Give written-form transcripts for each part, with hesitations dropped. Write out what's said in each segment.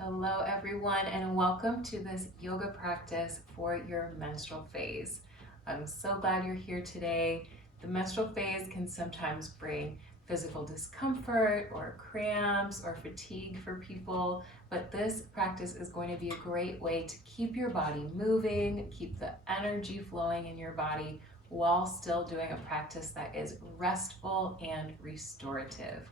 Hello everyone, and welcome to this yoga practice for your menstrual phase. I'm so glad you're here today. The menstrual phase can sometimes bring physical discomfort or cramps or fatigue for people, but this practice is going to be a great way to keep your body moving, keep the energy flowing in your body while still doing a practice that is restful and restorative.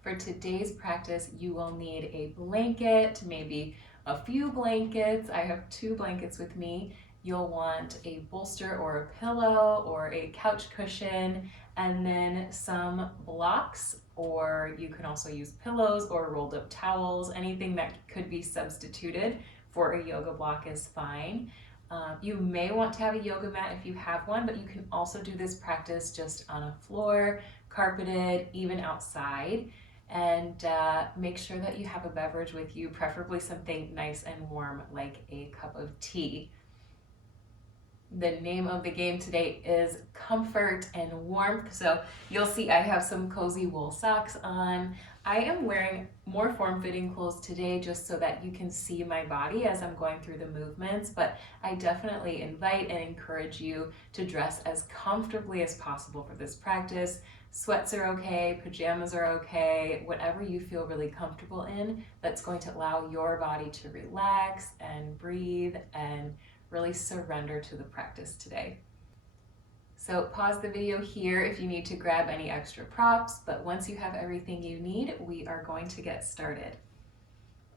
For today's practice, you will need a blanket, maybe a few blankets. I have 2 blankets with me. You'll want a bolster or a pillow or a couch cushion, and then some blocks, or you can also use pillows or rolled up towels. Anything that could be substituted for a yoga block is fine. You may want to have a yoga mat if you have one, but you can also do this practice just on a floor, carpeted, even outside. And make sure that you have a beverage with you, preferably something nice and warm like a cup of tea. The name of the game today is comfort and warmth. So you'll see I have some cozy wool socks on. I am wearing more form-fitting clothes today just so that you can see my body as I'm going through the movements, but I definitely invite and encourage you to dress as comfortably as possible for this practice. Sweats are okay, pajamas are okay, whatever you feel really comfortable in, that's going to allow your body to relax and breathe and really surrender to the practice today. So pause the video here if you need to grab any extra props, but once you have everything you need, we are going to get started.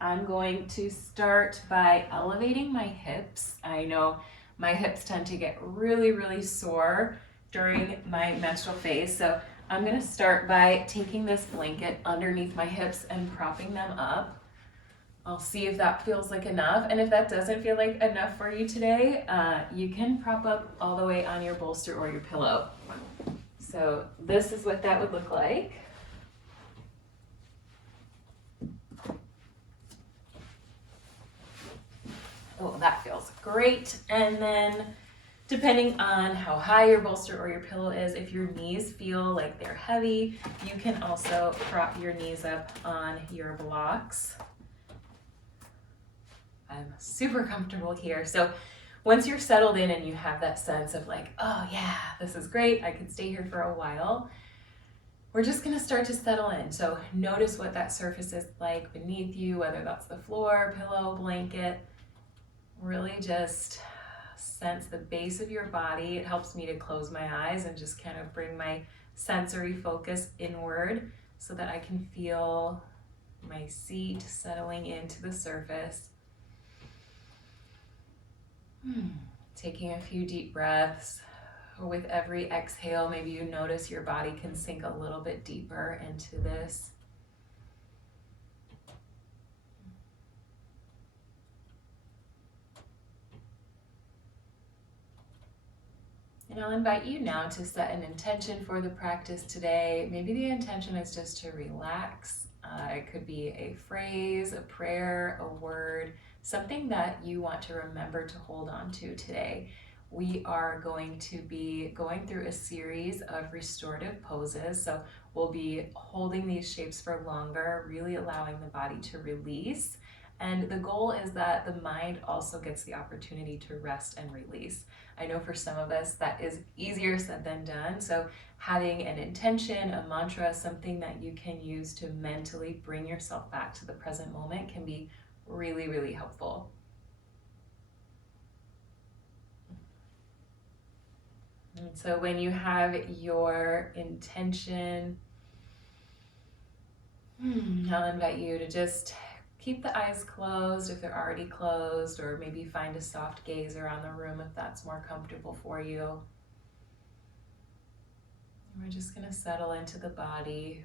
I'm going to start by elevating my hips. I know my hips tend to get really sore during my menstrual phase, so I'm going to start by taking this blanket underneath my hips and propping them up. I'll see if that feels like enough, and if that doesn't feel like enough for you today, you can prop up all the way on your bolster or your pillow. So this is what that would look like. Oh, that feels great. And then depending on how high your bolster or your pillow is, if your knees feel like they're heavy, you can also prop your knees up on your blocks. I'm super comfortable here. So once you're settled in and you have that sense of like, oh yeah, this is great, I could stay here for a while, we're just gonna start to settle in. So notice what that surface is like beneath you, whether that's the floor, pillow, blanket. Really just sense the base of your body. It helps me to close my eyes and just kind of bring my sensory focus inward so that I can feel my seat settling into the surface. Taking a few deep breaths. With every exhale, maybe you notice your body can sink a little bit deeper into this. And I'll invite you now to set an intention for the practice today. Maybe the intention is just to relax. It could be a phrase, a prayer, a word, something that you want to remember to hold on to today. We are going to be going through a series of restorative poses. So we'll be holding these shapes for longer, really allowing the body to release. And the goal is that the mind also gets the opportunity to rest and release. I know for some of us that is easier said than done. So having an intention, a mantra, something that you can use to mentally bring yourself back to the present moment can be really helpful. And so when you have your intention, I'll invite you to just keep the eyes closed if they're already closed, or maybe find a soft gaze around the room if that's more comfortable for you. We're just going to settle into the body.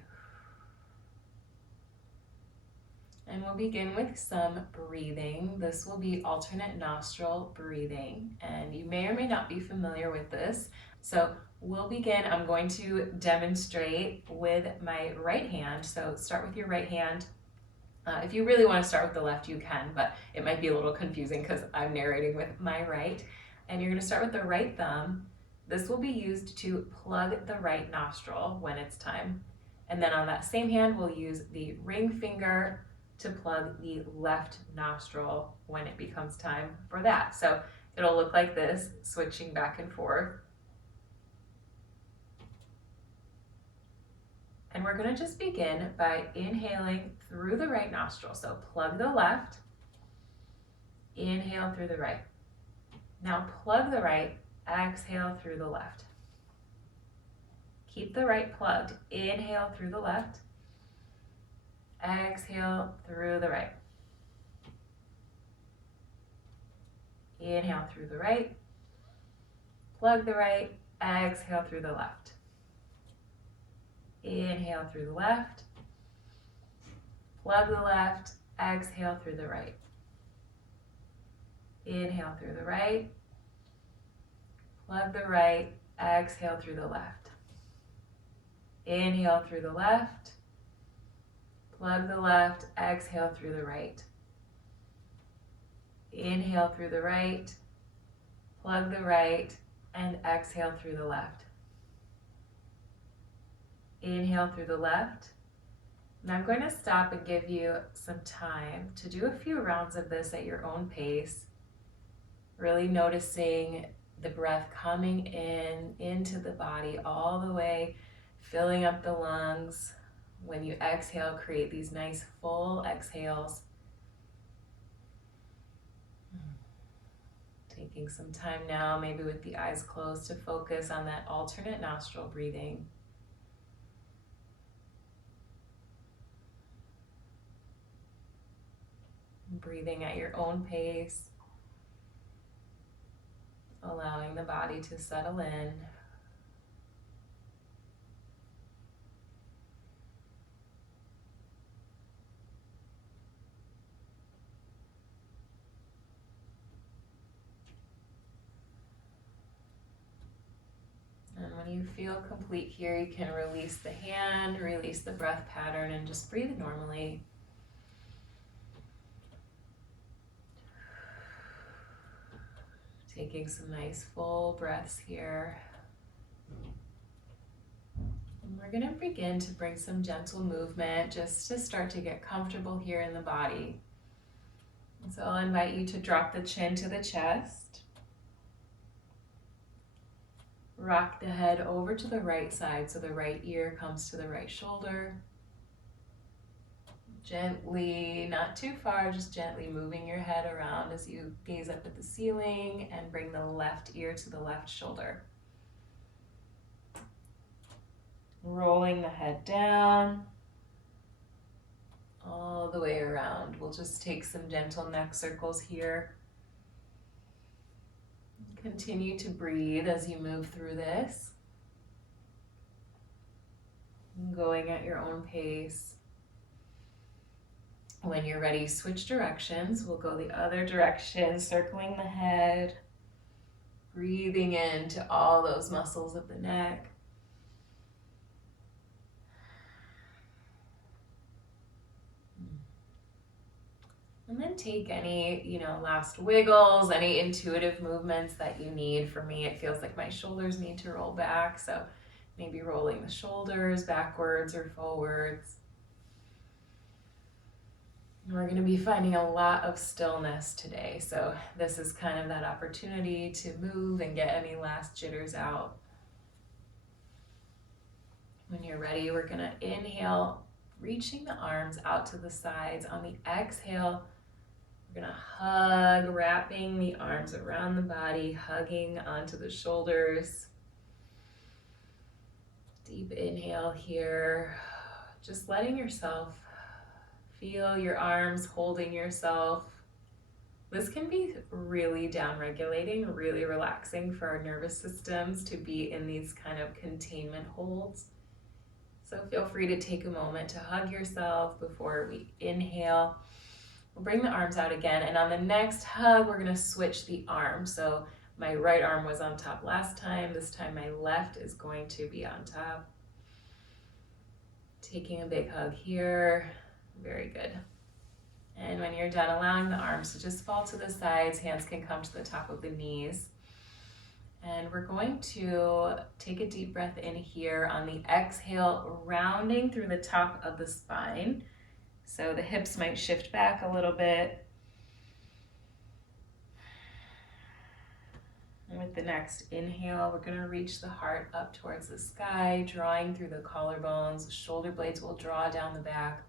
And we'll begin with some breathing. This will be alternate nostril breathing, and you may or may not be familiar with this. So we'll begin. I'm going to demonstrate with my right hand. So start with your right hand. If you really want to start with the left, you can, but it might be a little confusing because I'm narrating with my right. And you're going to start with the right thumb. This will be used to plug the right nostril when it's time. And then on that same hand, we'll use the ring finger to plug the left nostril when it becomes time for that. So it'll look like this, switching back and forth. And we're going to just begin by inhaling through the right nostril. So plug the left, inhale through the right. Now plug the right, exhale through the left. Keep the right plugged. Inhale through the left, exhale through the right. Inhale through the right, plug the right, exhale through the left. Inhale through the left, plug the left, exhale through the right. Inhale through the right, plug the right, exhale through the left. Inhale through the left, plug the left, exhale through the right. Inhale through the right, plug the right, and exhale through the left. Inhale through the left. And I'm going to stop and give you some time to do a few rounds of this at your own pace, really noticing the breath coming in, into the body all the way, filling up the lungs. When you exhale, create these nice full exhales. Taking some time now, maybe with the eyes closed, to focus on that alternate nostril breathing. Breathing at your own pace, allowing the body to settle in. And when you feel complete here, you can release the hand, release the breath pattern, and just breathe normally. Taking some nice full breaths here. And we're going to begin to bring some gentle movement just to start to get comfortable here in the body. And so I'll invite you to drop the chin to the chest. Rock the head over to the right side so the right ear comes to the right shoulder. Gently, not too far, just gently moving your head around as you gaze up at the ceiling and bring the left ear to the left shoulder. Rolling the head down all the way around. We'll just take some gentle neck circles here. Continue to breathe as you move through this. Going at your own pace. When you're ready, switch directions. We'll go the other direction, circling the head, breathing into all those muscles of the neck. And then take any, last wiggles, any intuitive movements that you need. For me, it feels like my shoulders need to roll back, so maybe rolling the shoulders backwards or forwards. We're going to be finding a lot of stillness today, so this is kind of that opportunity to move and get any last jitters out. When you're ready, we're going to inhale, reaching the arms out to the sides. On the exhale, we're going to hug, wrapping the arms around the body, hugging onto the shoulders. Deep inhale here, just letting yourself feel your arms holding yourself. This can be really down-regulating, really relaxing for our nervous systems to be in these kind of containment holds. So feel free to take a moment to hug yourself before we inhale. We'll bring the arms out again, and on the next hug, we're going to switch the arm. So my right arm was on top last time. This time my left is going to be on top. Taking a big hug here. Very good. And when you're done, allowing the arms to just fall to the sides, hands can come to the top of the knees. And we're going to take a deep breath in here. On the exhale, rounding through the top of the spine. So the hips might shift back a little bit. And with the next inhale, we're going to reach the heart up towards the sky, drawing through the collarbones. The shoulder blades will draw down the back.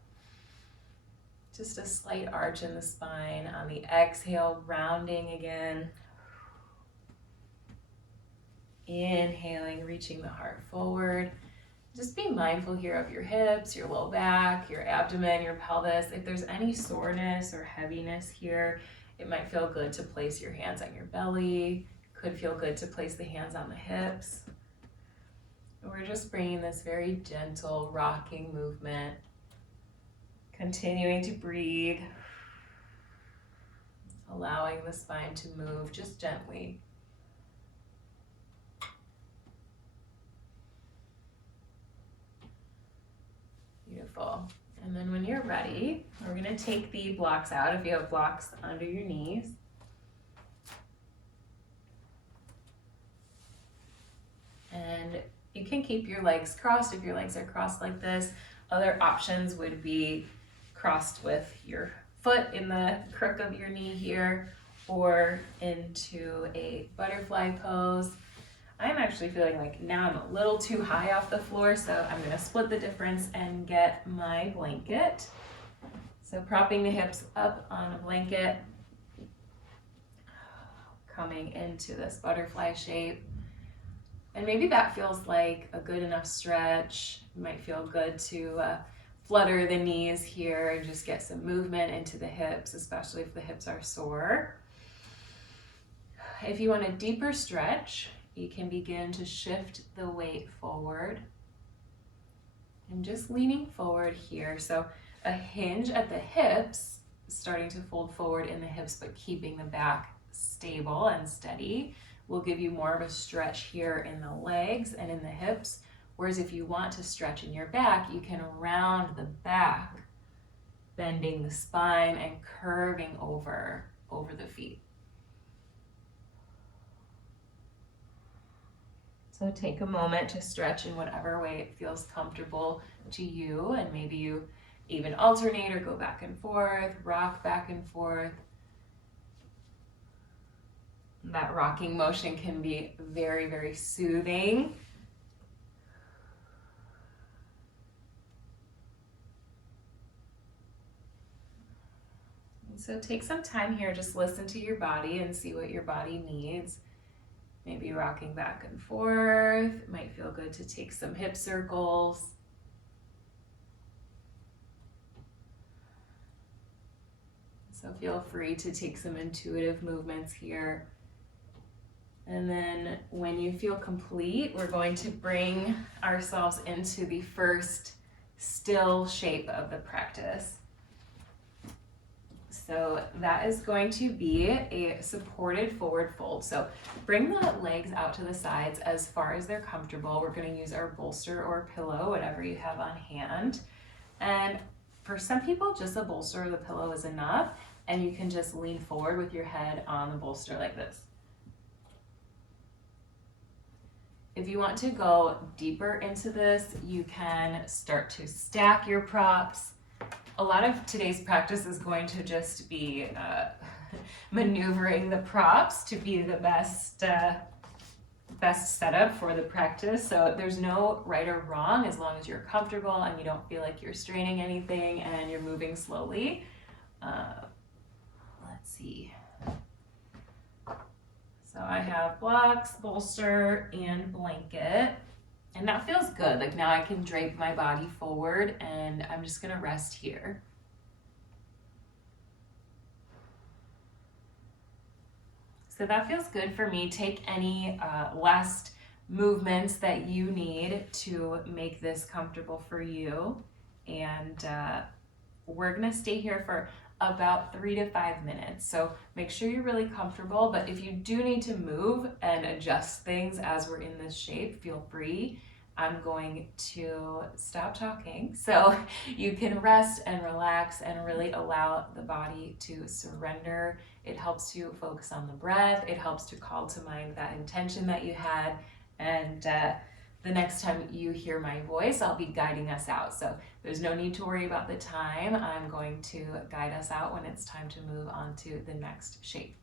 Just a slight arch in the spine. On the exhale, rounding again. Inhaling, reaching the heart forward. Just be mindful here of your hips, your low back, your abdomen, your pelvis. If there's any soreness or heaviness here, it might feel good to place your hands on your belly. Could feel good to place the hands on the hips. And we're just bringing this very gentle rocking movement. Continuing to breathe. Allowing the spine to move just gently. Beautiful. And then when you're ready, we're going to take the blocks out if you have blocks under your knees. And you can keep your legs crossed if your legs are crossed like this. Other options would be crossed with your foot in the crook of your knee here, or into a butterfly pose. I'm actually feeling like now I'm a little too high off the floor, so I'm going to split the difference and get my blanket. So propping the hips up on a blanket, coming into this butterfly shape. And maybe that feels like a good enough stretch. It might feel good to flutter the knees here and just get some movement into the hips, especially if the hips are sore. If you want a deeper stretch, you can begin to shift the weight forward and just leaning forward here. So a hinge at the hips, starting to fold forward in the hips, but keeping the back stable and steady, will give you more of a stretch here in the legs and in the hips. Whereas if you want to stretch in your back, you can round the back, bending the spine and curving over the feet. So take a moment to stretch in whatever way it feels comfortable to you, and maybe you even alternate or go back and forth, rock back and forth. That rocking motion can be very, very soothing. And so take some time here, just listen to your body and see what your body needs. Maybe rocking back and forth. It might feel good to take some hip circles. So feel free to take some intuitive movements here. And then when you feel complete, we're going to bring ourselves into the first still shape of the practice. So that is going to be a supported forward fold. So bring the legs out to the sides as far as they're comfortable. We're going to use our bolster or pillow, whatever you have on hand. And for some people, just a bolster or the pillow is enough. And you can just lean forward with your head on the bolster like this. If you want to go deeper into this, you can start to stack your props. A lot of today's practice is going to just be maneuvering the props to be the best setup for the practice. So there's no right or wrong as long as you're comfortable and you don't feel like you're straining anything and you're moving slowly. Let's see. So I have blocks, bolster, and blanket. And that feels good. Like now I can drape my body forward and I'm just gonna rest here. So that feels good for me. Take any last movements that you need to make this comfortable for you. And we're gonna stay here for about 3 to 5 minutes. So make sure you're really comfortable, but if you do need to move and adjust things as we're in this shape, feel free. I'm going to stop talking so you can rest and relax and really allow the body to surrender. It helps you focus on the breath. It helps to call to mind that intention that you had, and the next time you hear my voice, I'll be guiding us out. So there's no need to worry about the time. I'm going to guide us out when it's time to move on to the next shape.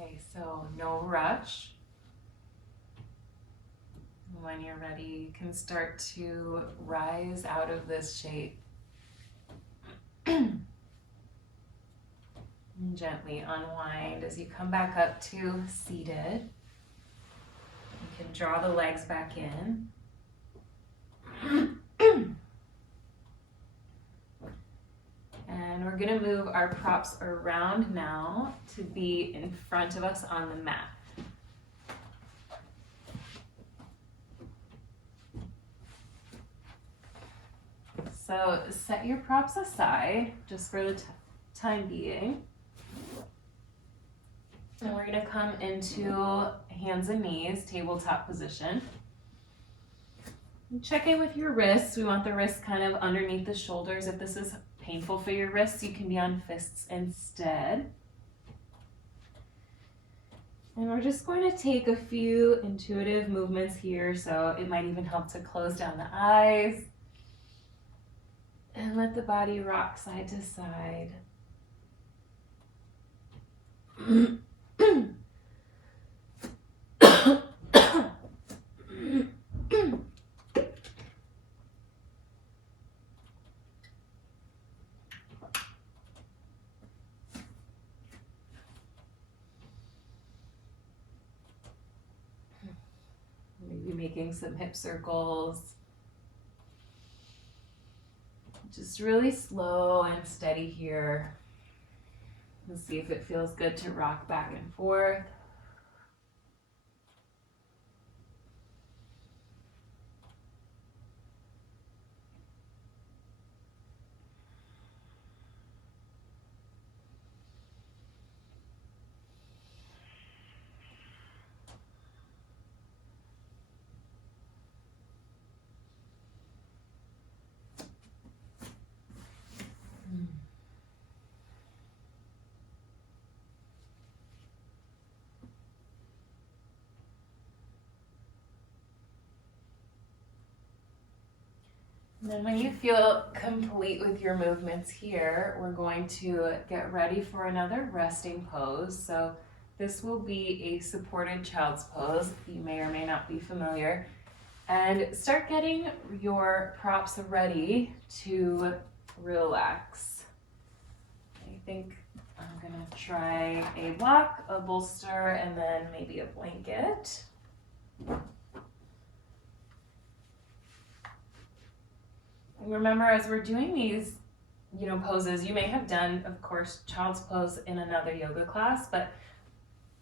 Okay, so no rush. When you're ready, you can start to rise out of this shape. And gently unwind as you come back up to seated. You can draw the legs back in. And we're going to move our props around now to be in front of us on the mat. So set your props aside just for the time being. And we're going to come into hands and knees, tabletop position. Check in with your wrists. We want the wrists kind of underneath the shoulders. If this is painful for your wrists, you can be on fists instead. And we're just going to take a few intuitive movements here, so it might even help to close down the eyes and let the body rock side to side. Maybe making some hip circles. Just really slow and steady here. Let's see if it feels good to rock back and forth. And then when you feel complete with your movements here, we're going to get ready for another resting pose. So this will be a supported child's pose. You may or may not be familiar. And start getting your props ready to relax. I think I'm gonna try a block, a bolster, and then maybe a blanket. Remember, as we're doing these, poses, you may have done, of course, child's pose in another yoga class, but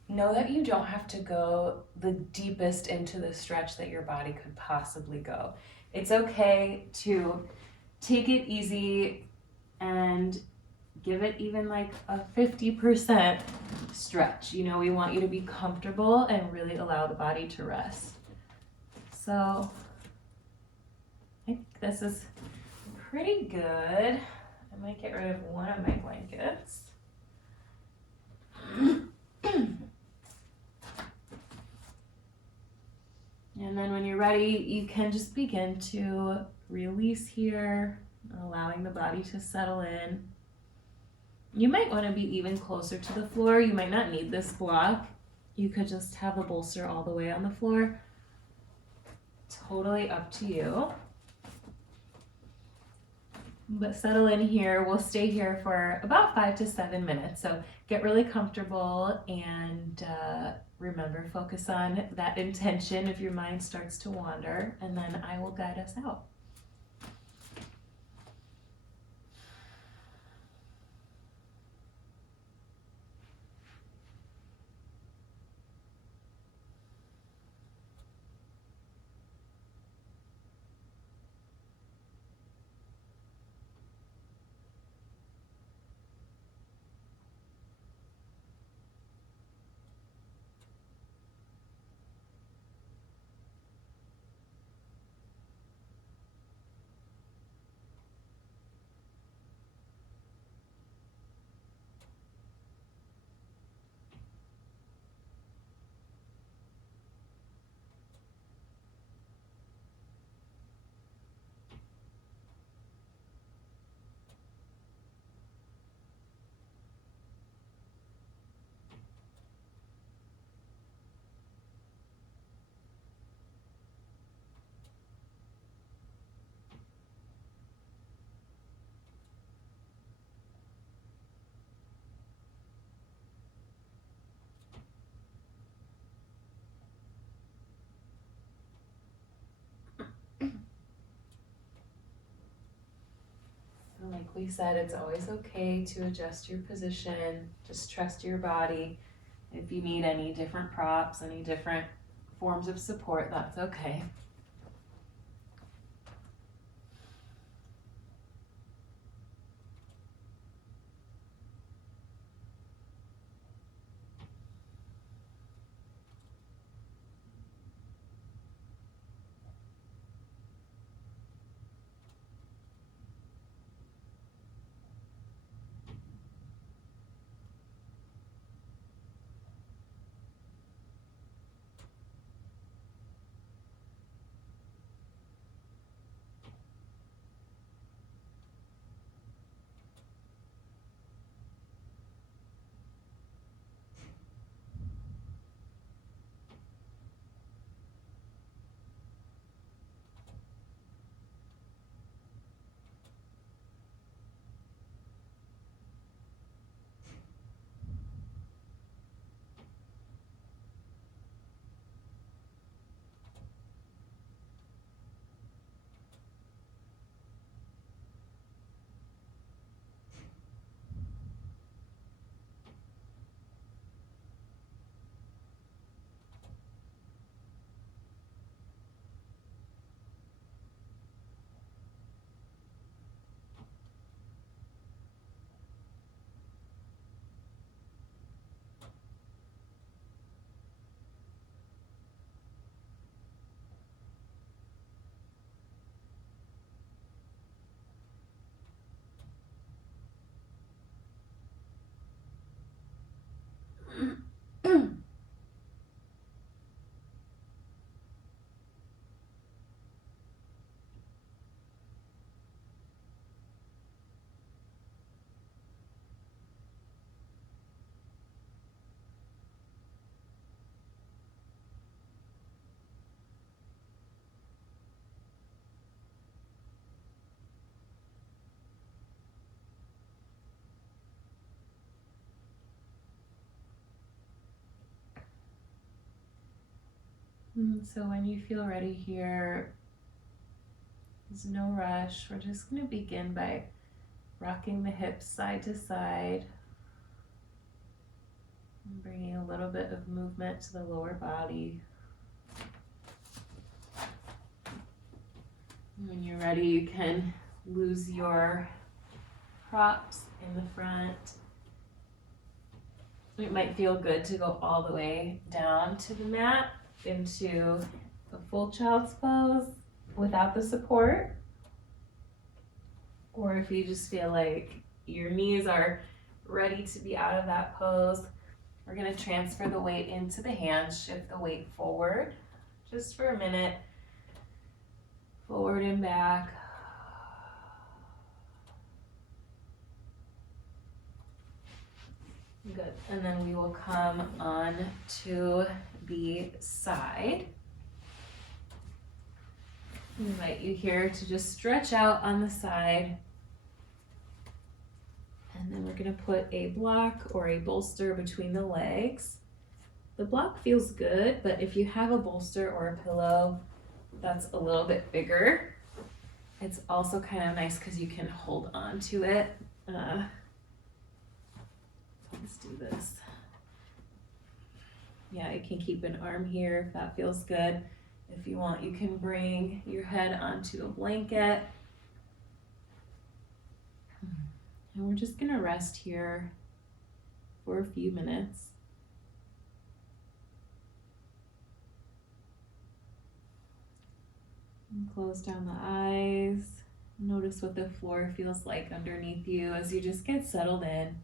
know that you don't have to go the deepest into the stretch that your body could possibly go. It's okay to take it easy and give it even like a 50% stretch. We want you to be comfortable and really allow the body to rest. So I think this is pretty good. I might get rid of one of my blankets. And then when you're ready, you can just begin to release here, allowing the body to settle in. You might want to be even closer to the floor. You might not need this block. You could just have the bolster all the way on the floor. Totally up to you. But settle in here. We'll stay here for about 5 to 7 minutes. So get really comfortable and remember, focus on that intention if your mind starts to wander, and then I will guide us out. Like we said, it's always okay to adjust your position. Just trust your body. If you need any different props, any different forms of support, that's okay. So when you feel ready here, there's no rush. We're just going to begin by rocking the hips side to side, and bringing a little bit of movement to the lower body. When you're ready, you can lose your props in the front. It might feel good to go all the way down to the mat into a full child's pose without the support. Or if you just feel like your knees are ready to be out of that pose, we're going to transfer the weight into the hands, shift the weight forward just for a minute, forward and back. Good. And then we will come on to the side. I invite you here to just stretch out on the side. And then we're going to put a block or a bolster between the legs. The block feels good, but if you have a bolster or a pillow that's a little bit bigger, it's also kind of nice because you can hold on to it. Let's do this. Yeah, you can keep an arm here if that feels good. If you want, you can bring your head onto a blanket. And we're just going to rest here for a few minutes. And close down the eyes. Notice what the floor feels like underneath you as you just get settled in.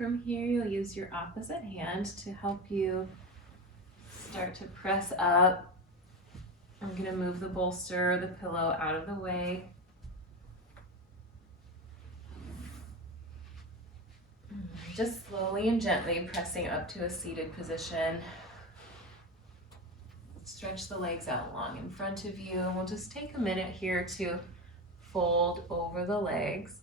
From here, you'll use your opposite hand to help you start to press up. I'm going to move the bolster, the pillow out of the way. Just slowly and gently pressing up to a seated position. Let's Stretch the legs out long in front of you. And we'll just take a minute here to fold over the legs.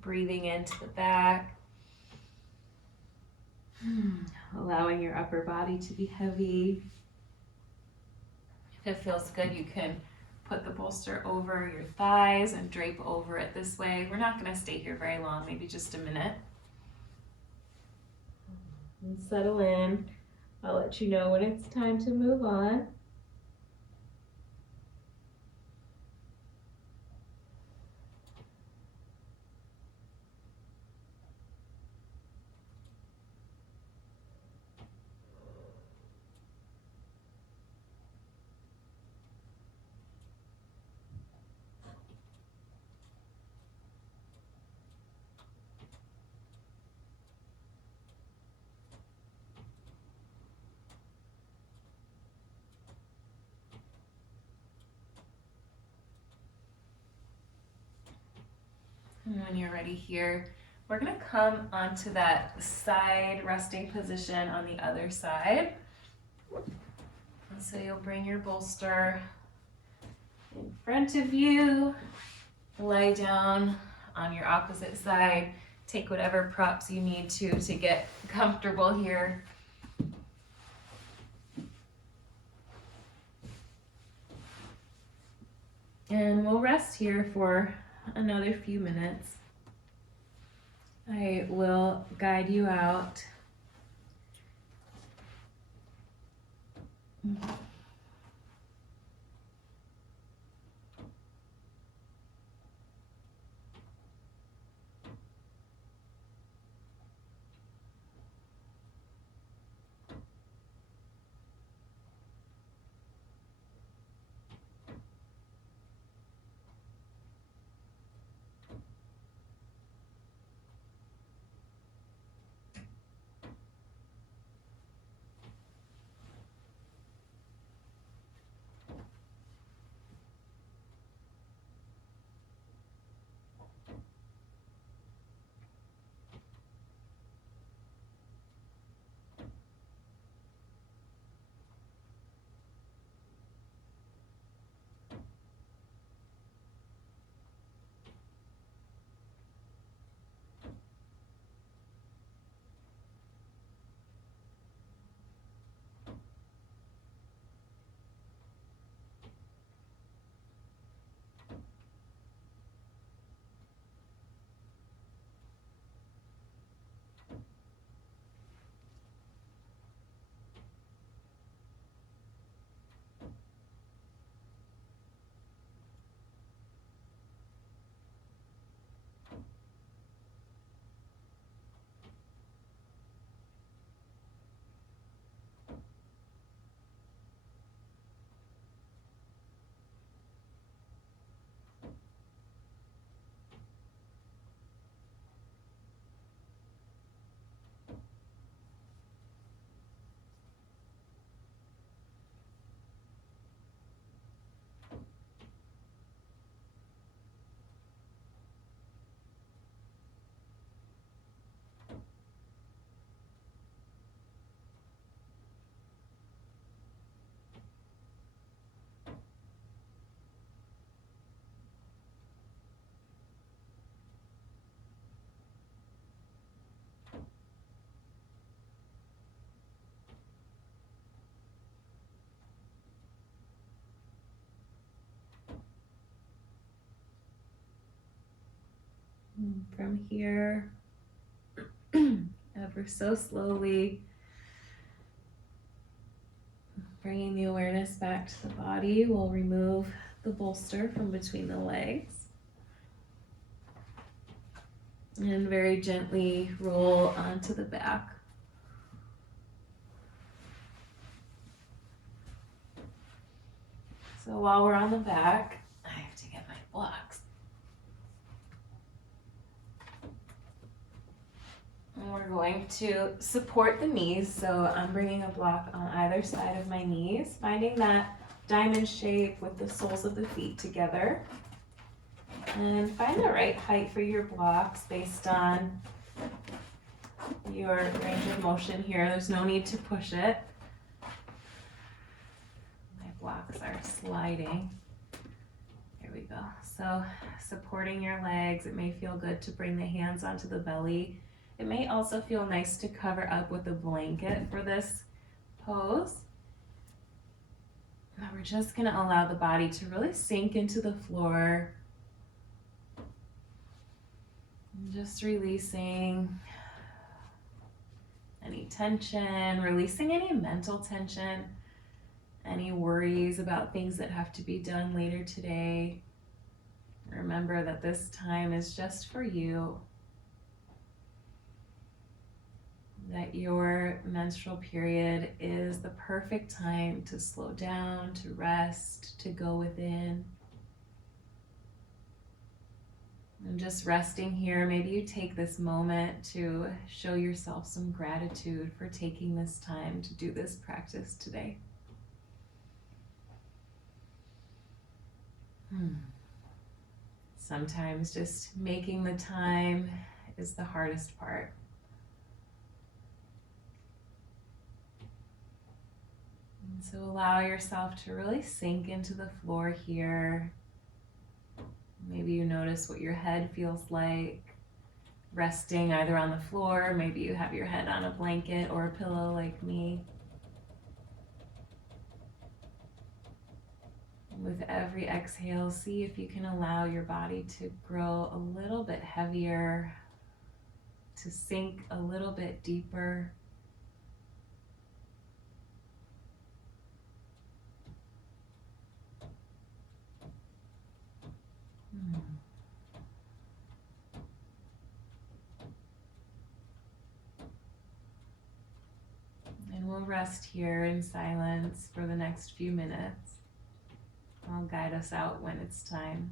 Breathing into the back. Allowing your upper body to be heavy. If it feels good, you can put the bolster over your thighs and drape over it this way. We're not going to stay here very long, maybe just a minute. And settle in. I'll let you know when it's time to move on. And when you're ready here, we're going to come onto that side resting position on the other side. And so you'll bring your bolster in front of you, lie down on your opposite side, take whatever props you need to get comfortable here. And we'll rest here for another few minutes. I will guide you out. From here, ever so slowly, bringing the awareness back to the body, we'll remove the bolster from between the legs. And very gently roll onto the back. So while we're on the back, I have to get my blocks. And we're going to support the knees, so I'm bringing a block on either side of my knees, finding that diamond shape with the soles of the feet together. And find the right height for your blocks based on your range of motion here. There's no need to push it. My blocks are sliding. There we go. So supporting your legs, it may feel good to bring the hands onto the belly. It may also feel nice to cover up with a blanket for this pose. Now we're just going to allow the body to really sink into the floor. And just releasing any tension, releasing any mental tension, any worries about things that have to be done later today. Remember that this time is just for you. That your menstrual period is the perfect time to slow down, to rest, to go within. And just resting here, maybe you take this moment to show yourself some gratitude for taking this time to do this practice today. Sometimes just making the time is the hardest part. And so allow yourself to really sink into the floor here. Maybe you notice what your head feels like resting either on the floor, maybe you have your head on a blanket or a pillow like me. With every exhale, see if you can allow your body to grow a little bit heavier, to sink a little bit deeper. And we'll rest here in silence for the next few minutes. I'll guide us out when it's time.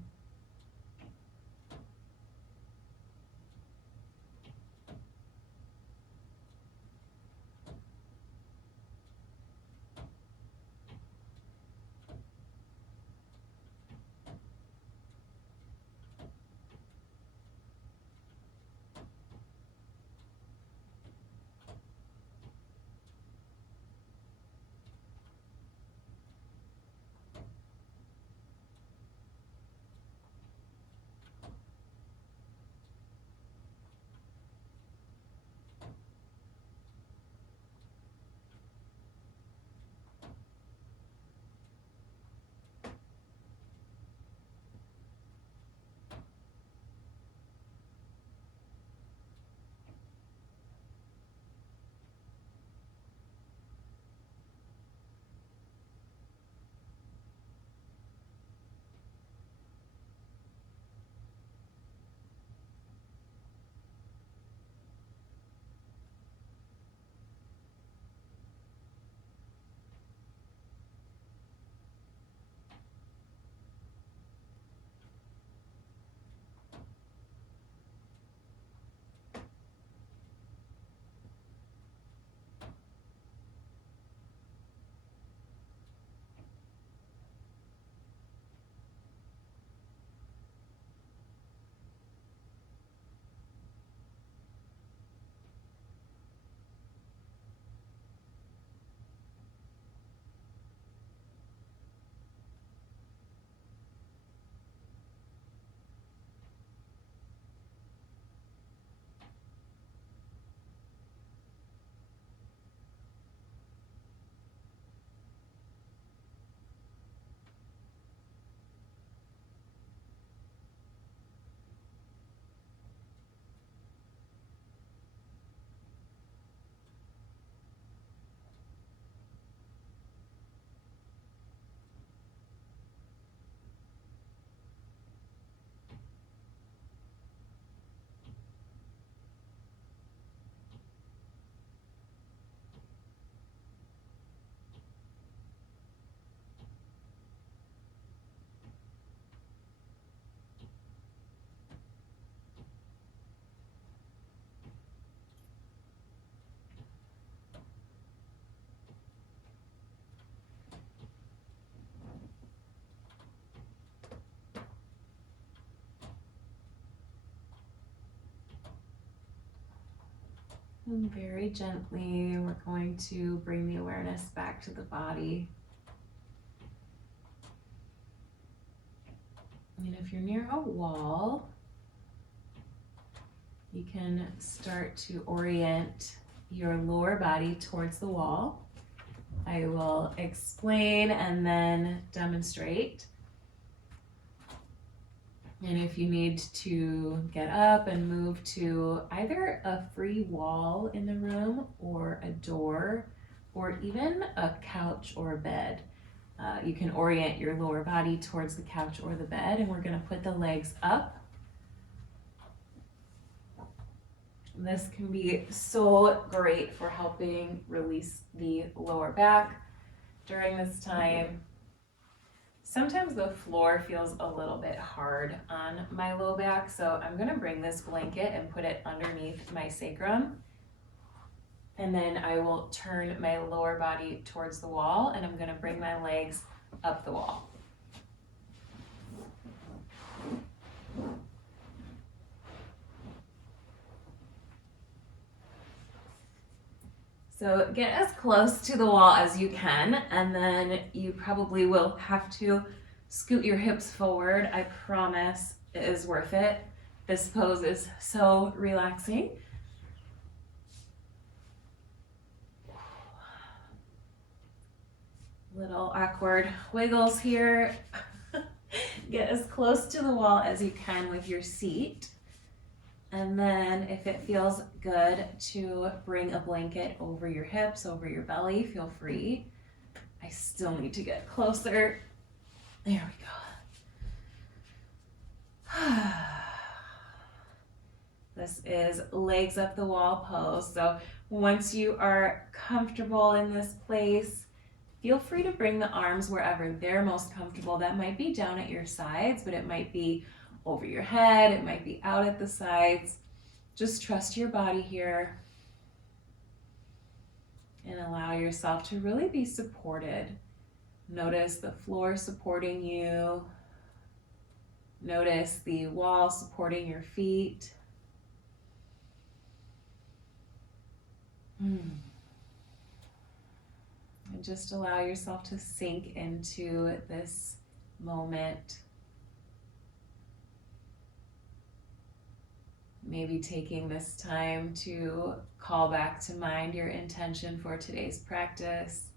And very gently, we're going to bring the awareness back to the body. And if you're near a wall, you can start to orient your lower body towards the wall. I will explain and then demonstrate. And if you need to get up and move to either a free wall in the room or a door or even a couch or a bed, you can orient your lower body towards the couch or the bed, and we're going to put the legs up. This can be so great for helping release the lower back during this time. Sometimes the floor feels a little bit hard on my low back, so I'm going to bring this blanket and put it underneath my sacrum. And then I will turn my lower body towards the wall, and I'm going to bring my legs up the wall. So get as close to the wall as you can, and then you probably will have to scoot your hips forward. I promise it is worth it. This pose is so relaxing. Little awkward wiggles here. Get as close to the wall as you can with your seat. And then if it feels good to bring a blanket over your hips, over your belly, feel free. I still need to get closer. There we go. This is legs up the wall pose. So once you are comfortable in this place, feel free to bring the arms wherever they're most comfortable. That might be down at your sides, but it might be over your head. It might be out at the sides. Just trust your body here and allow yourself to really be supported. Notice the floor supporting you. Notice the wall supporting your feet. And just allow yourself to sink into this moment. Maybe taking this time to call back to mind your intention for today's practice.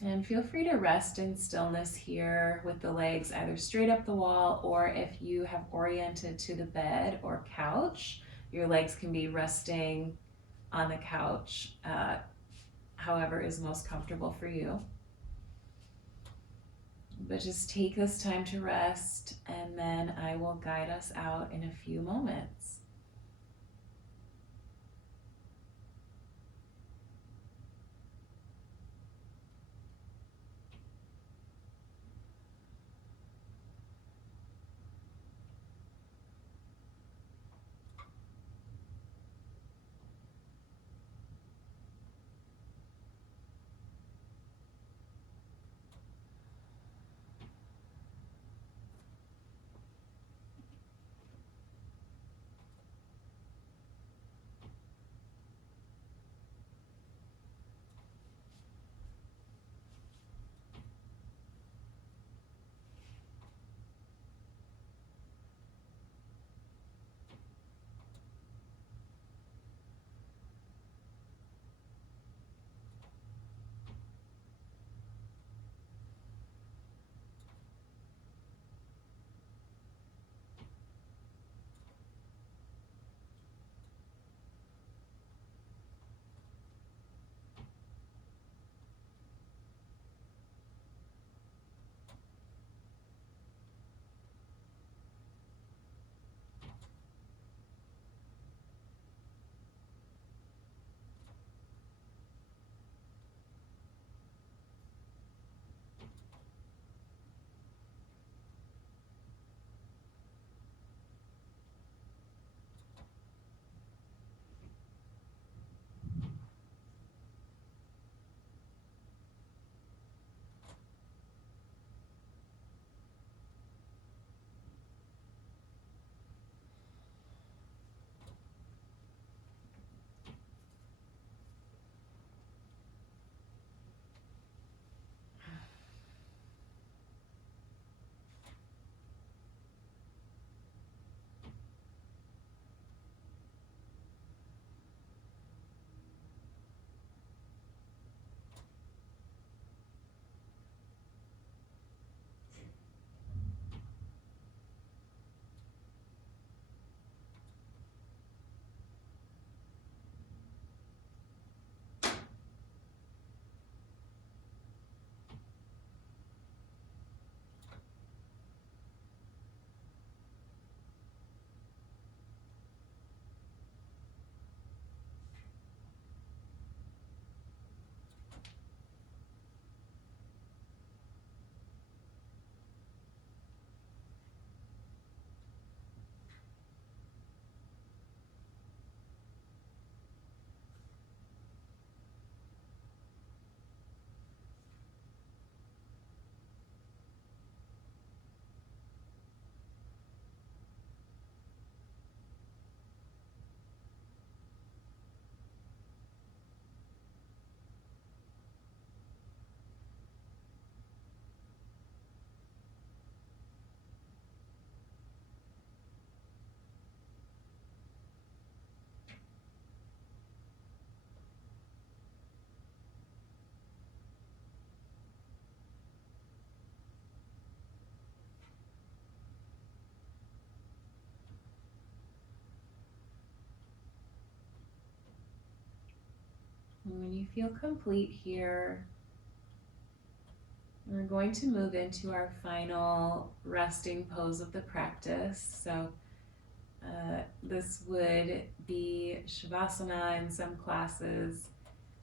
And feel free to rest in stillness here with the legs either straight up the wall, or if you have oriented to the bed or couch, your legs can be resting on the couch, however is most comfortable for you. But just take this time to rest, and then I will guide us out in a few moments. And when you feel complete here, we're going to move into our final resting pose of the practice. So this would be Shavasana in some classes.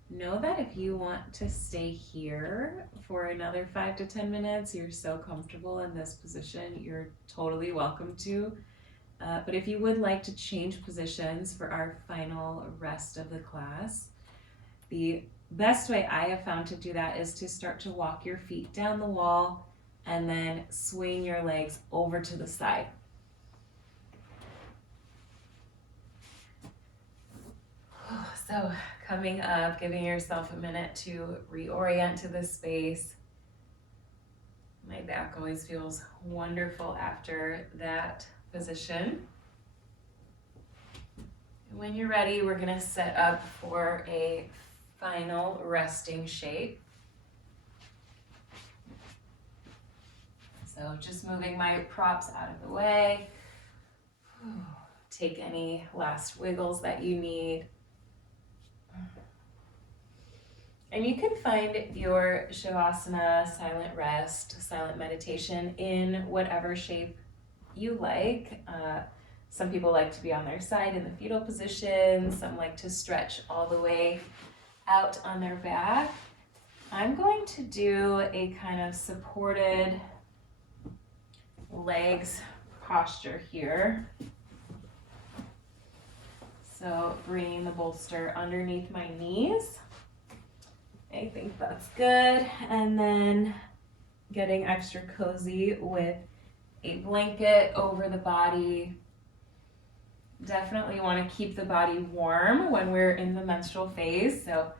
Know that if you want to stay here for another 5 to 10 minutes, you're so comfortable in this position, you're totally welcome to. But if you would like to change positions for our final rest of the class, the best way I have found to do that is to start to walk your feet down the wall and then swing your legs over to the side. So coming up, giving yourself a minute to reorient to this space. My back always feels wonderful after that position. And when you're ready, we're gonna set up for a final resting shape. So just moving my props out of the way. Take any last wiggles that you need. And you can find your Shavasana, silent rest, silent meditation in whatever shape you like. Some people like to be on their side in the fetal position. Some like to stretch all the way out on their back. I'm going to do a kind of supported legs posture here. So bringing the bolster underneath my knees. I think that's good. And then getting extra cozy with a blanket over the body. Definitely want to keep the body warm when we're in the menstrual phase. So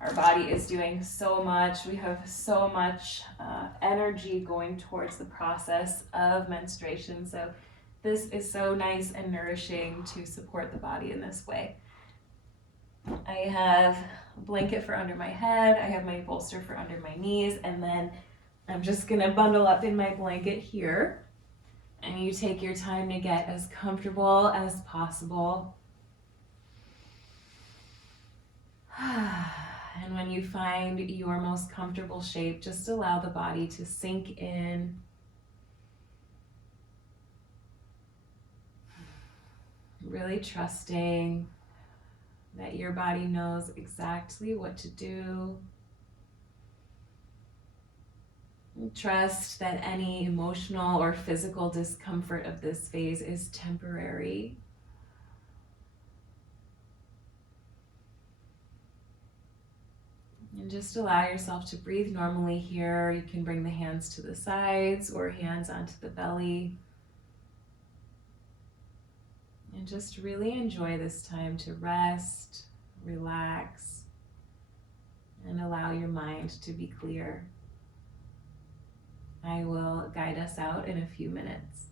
our body is doing so much. We have so much energy going towards the process of menstruation. So this is so nice and nourishing to support the body in this way. I have a blanket for under my head, I have my bolster for under my knees, and then I'm just gonna bundle up in my blanket here. And you take your time to get as comfortable as possible. And when you find your most comfortable shape, just allow the body to sink in. Really trusting that your body knows exactly what to do. Trust that any emotional or physical discomfort of this phase is temporary. And just allow yourself to breathe normally here. You can bring the hands to the sides or hands onto the belly. And just really enjoy this time to rest, relax, and allow your mind to be clear. I will guide us out in a few minutes.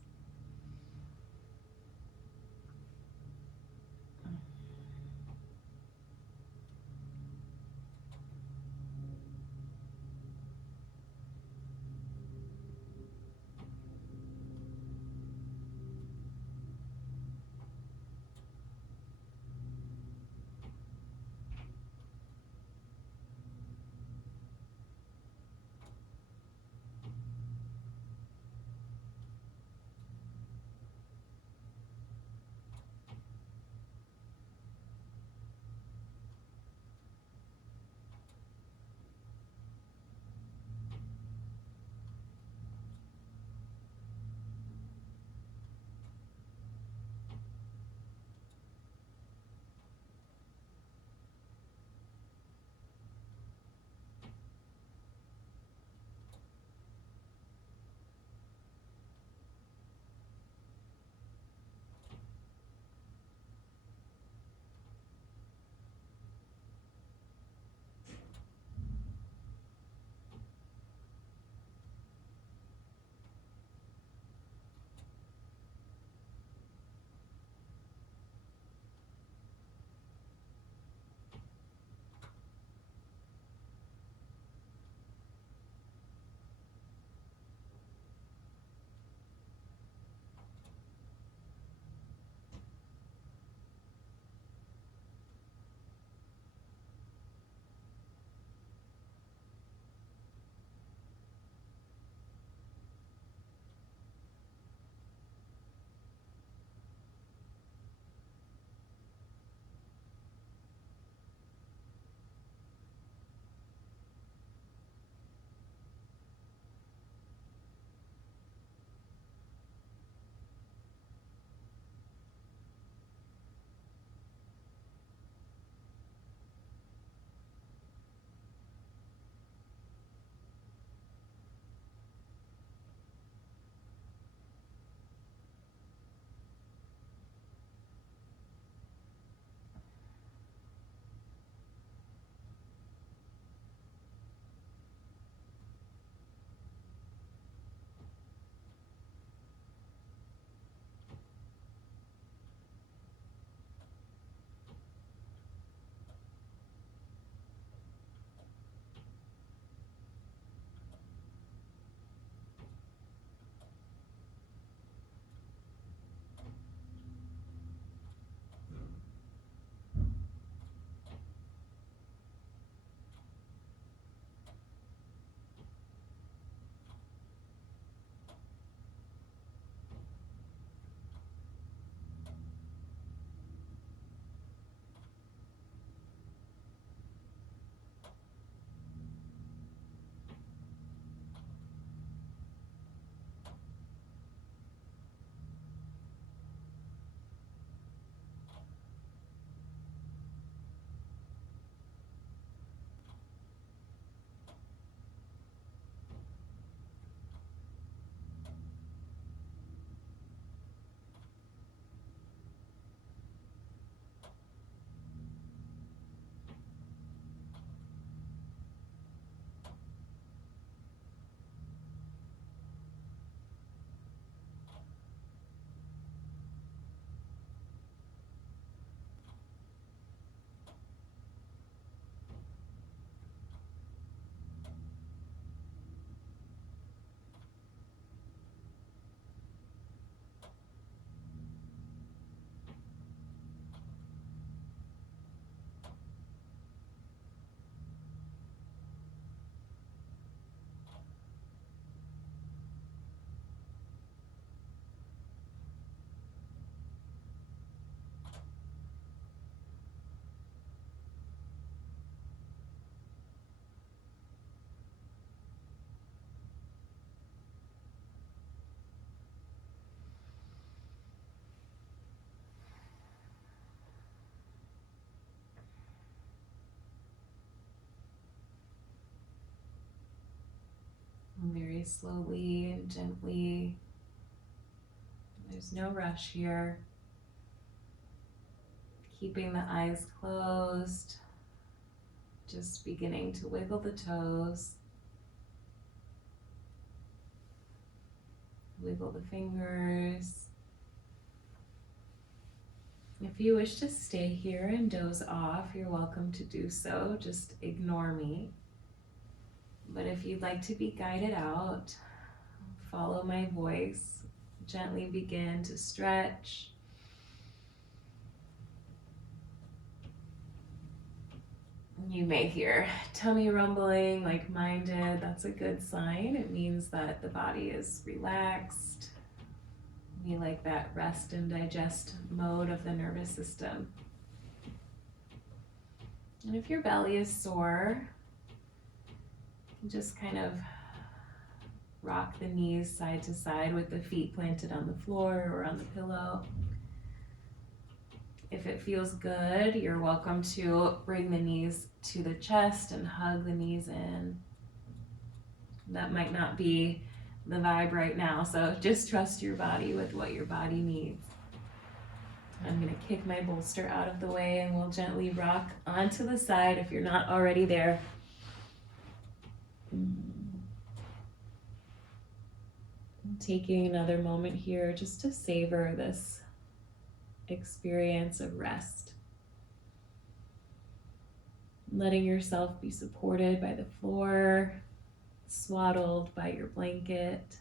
slowly and gently. There's no rush here. Keeping the eyes closed, just beginning to wiggle the toes, wiggle the fingers. If you wish to stay here and doze off, you're welcome to do so. Just ignore me. But if you'd like to be guided out, follow my voice. Gently begin to stretch. You may hear tummy rumbling like mine did. That's a good sign. It means that the body is relaxed. We like that rest and digest mode of the nervous system. And if your belly is sore, just kind of rock the knees side to side with the feet planted on the floor or on the pillow. If it feels good, you're welcome to bring the knees to the chest and hug the knees in. That might not be the vibe right now, so just trust your body with what your body needs. I'm going to kick my bolster out of the way and we'll gently rock onto the side if you're not already there. Taking another moment here just to savor this experience of rest. Letting yourself be supported by the floor, swaddled by your blanket.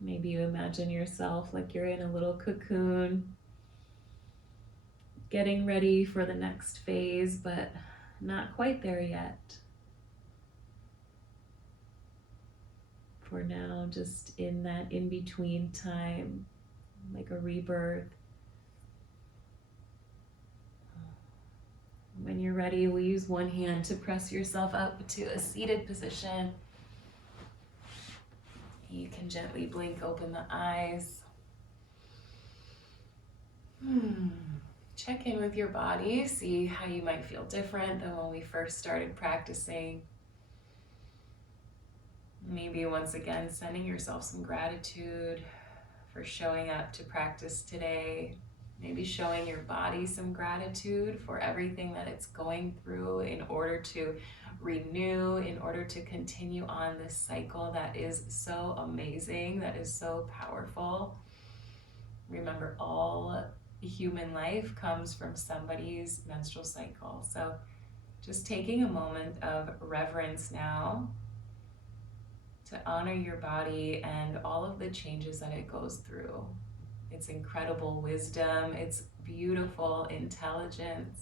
Maybe you imagine yourself like you're in a little cocoon, getting ready for the next phase, but not quite there yet. For now, just in that in-between time, like a rebirth. When you're ready, we'll use one hand to press yourself up to a seated position. You can gently blink open the eyes. Check in with your body, see how you might feel different than when we first started practicing. Maybe once again, sending yourself some gratitude for showing up to practice today. Maybe showing your body some gratitude for everything that it's going through in order to renew, in order to continue on this cycle that is so amazing, that is so powerful. Remember, all human life comes from somebody's menstrual cycle. So just taking a moment of reverence now to honor your body and all of the changes that it goes through. Its incredible wisdom, its beautiful intelligence.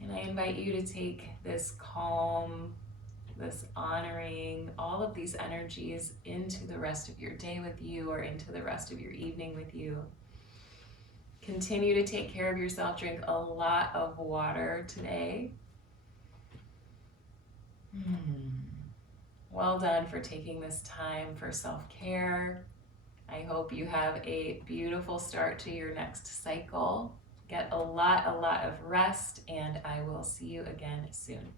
And I invite you to take this calm, this honoring, all of these energies into the rest of your day with you or into the rest of your evening with you. Continue to take care of yourself. Drink a lot of water today. Well done for taking this time for self-care. I hope you have a beautiful start to your next cycle. Get a lot of rest, and I will see you again soon.